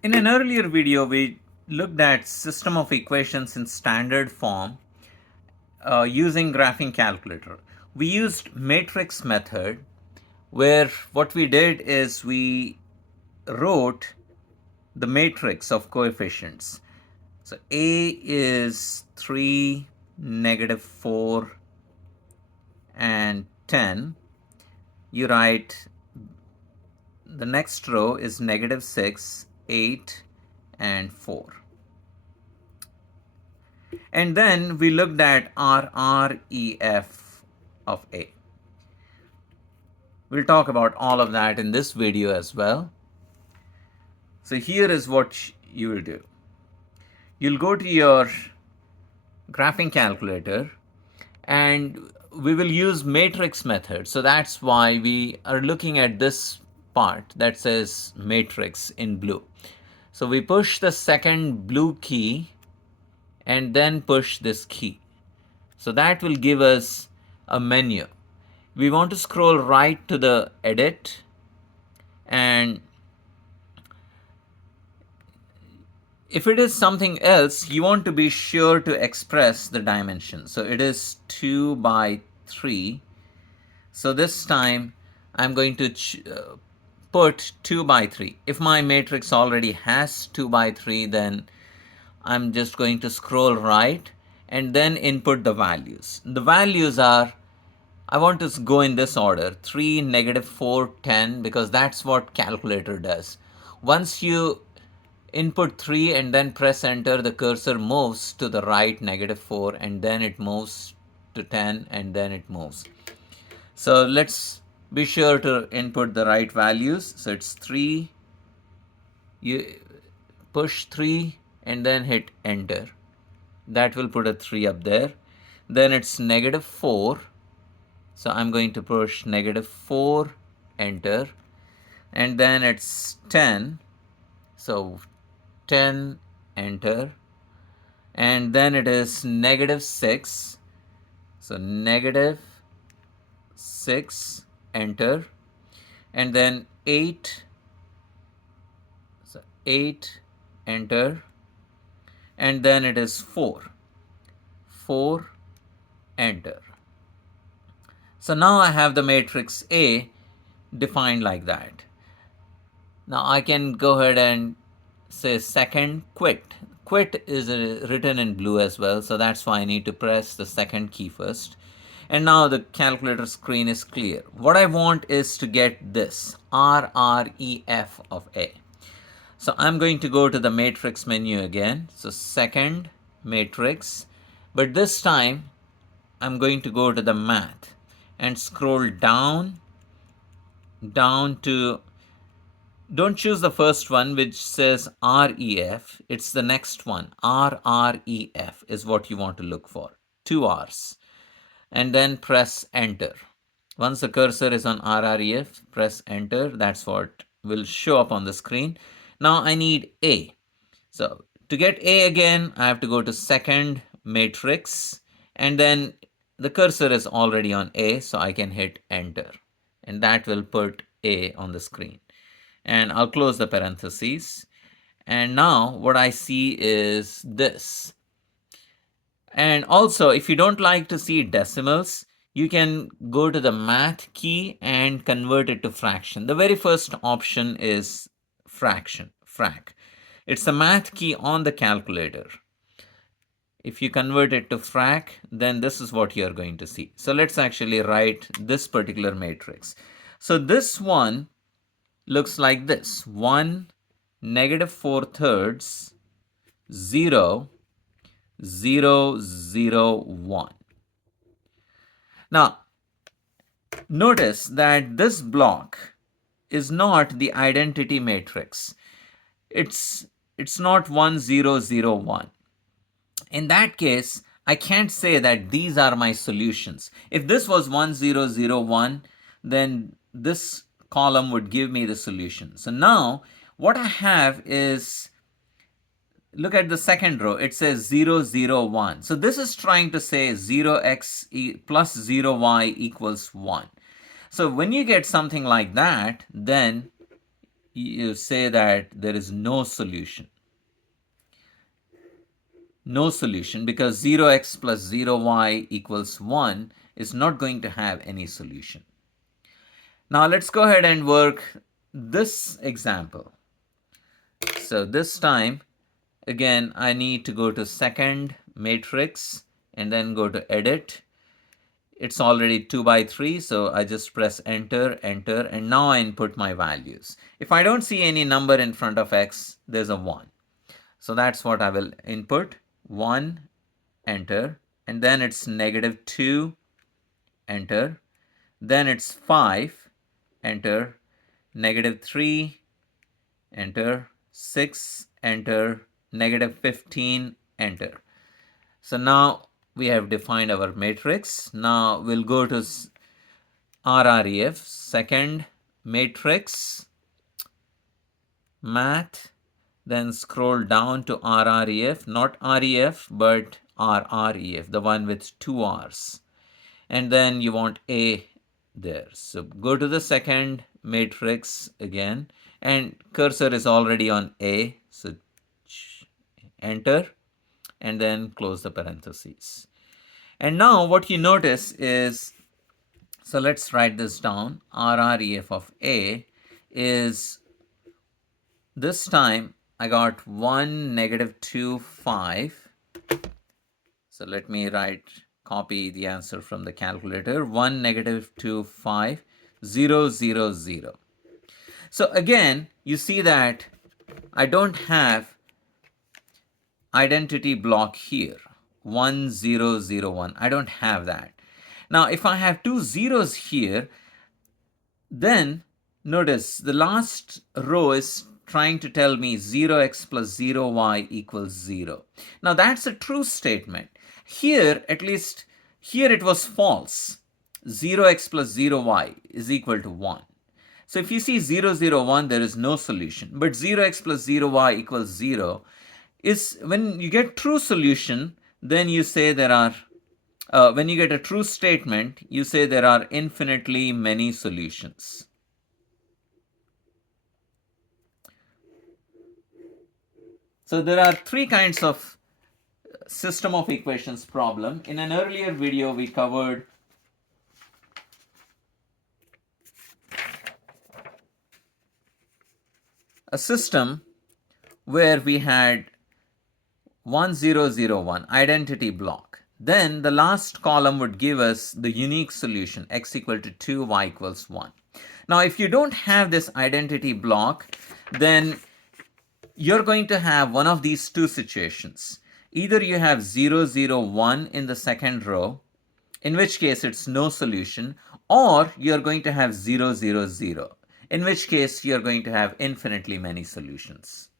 In an earlier video, we looked at system of equations in standard form using graphing calculator. We used matrix method where what we did is we wrote the matrix of coefficients. So A is 3, -4, and 10. You write the next row is -6, 8, and 4. And then we looked at RREF of A. We'll talk about all of that in this video as well. So here is what you will do. You'll go to your graphing calculator and we will use matrix method. So that's why we are looking at this part that says matrix in blue. So we push the second blue key and then push this key. So that will give us a menu. We want to scroll right to the edit, and if it is something else, you want to be sure to express the dimension. So it is 2 by 3. So this time I'm going to put 2 by 3. If my matrix already has 2 by 3, then I'm just going to scroll right and then input the values. The values are, I want to go in this order, 3, -4, 10, because that's what calculator does. Once you input 3 and then press enter, the cursor moves to the right, -4, and then it moves to 10, and then it moves. So let's be sure to input the right values. So it's 3, you push 3 and then hit enter. That will put a 3 up there. Then it's -4. So I'm going to push -4, enter, and then it's 10. So 10, enter, and then it is -6. So -6, enter, and then 8. So 8, enter, and then it is 4. 4, enter. So now I have the matrix A defined like that. Now I can go ahead and say second quit. Quit is written in blue as well, so that's why I need to press the second key first. And now the calculator screen is clear. What I want is to get this, RREF of A. So I'm going to go to the matrix menu again. So second matrix, but this time I'm going to go to the math and scroll down to, don't choose the first one which says REF. It's the next one. RREF is what you want to look for. 2 R's. And then press enter. Once the cursor is on RREF, press enter. That's what will show up on the screen. Now I need A. So to get A again, I have to go to second matrix, and then the cursor is already on A, so I can hit enter. And that will put A on the screen. And I'll close the parentheses. And now what I see is this. And also, if you don't like to see decimals, you can go to the math key and convert it to fraction. The very first option is fraction, frac. It's the math key on the calculator. If you convert it to frac, then this is what you're going to see. So let's actually write this particular matrix. So this one looks like this: 1, -4/3, 0, 0, 0, 1. Now, notice that this block is not the identity matrix. It's not 1, 0, 0, 1. In that case, I can't say that these are my solutions. If this was 1, 0, 0, 1, then this column would give me the solution. So now what I have is, look at the second row. It says 0, 0, 1. So this is trying to say 0x plus 0y equals 1. So when you get something like that, then you say that there is no solution. No solution, because 0x plus 0y equals 1 is not going to have any solution. Now let's go ahead and work this example. So this time, again, I need to go to second matrix and then go to edit. It's already 2 by 3, so I just press enter, enter, and now I input my values. If I don't see any number in front of x, there's a 1. So that's what I will input. 1, enter, and then it's -2, enter, then it's 5, enter, -3, enter, 6, enter, -15, enter. So now we have defined our matrix. Now we'll go to RREF, second matrix, math, then scroll down to RREF, not REF, but RREF, the one with 2 R's. And then you want A there. So go to the second matrix again, and cursor is already on A. So enter, and then close the parentheses. And now what you notice is, so let's write this down. RREF of A is, this time I got 1, -2, 5. So let me copy the answer from the calculator. 1, -2, 5, 0, 0, 0. So again, you see that I don't have identity block here. 1, 0, 0, 1. I don't have that. Now, if I have 2 zeros here, then notice the last row is trying to tell me 0x plus 0y equals 0. Now, that's a true statement. Here, at least here it was false. 0x plus 0y is equal to 1. So if you see 0, 0, 1, there is no solution. But 0x plus 0y equals 0 is, when you get true solution, then you say there are, when you get a true statement, you say there are infinitely many solutions. So there are 3 kinds of system of equations problem. In an earlier video, we covered a system where we had 1, 0, 0, 1, identity block. Then the last column would give us the unique solution, x equal to 2, y equals 1. Now, if you don't have this identity block, then you're going to have one of these two situations. Either you have 0, 0, 1 in the second row, in which case it's no solution, or you're going to have 0, 0, 0, in which case you're going to have infinitely many solutions.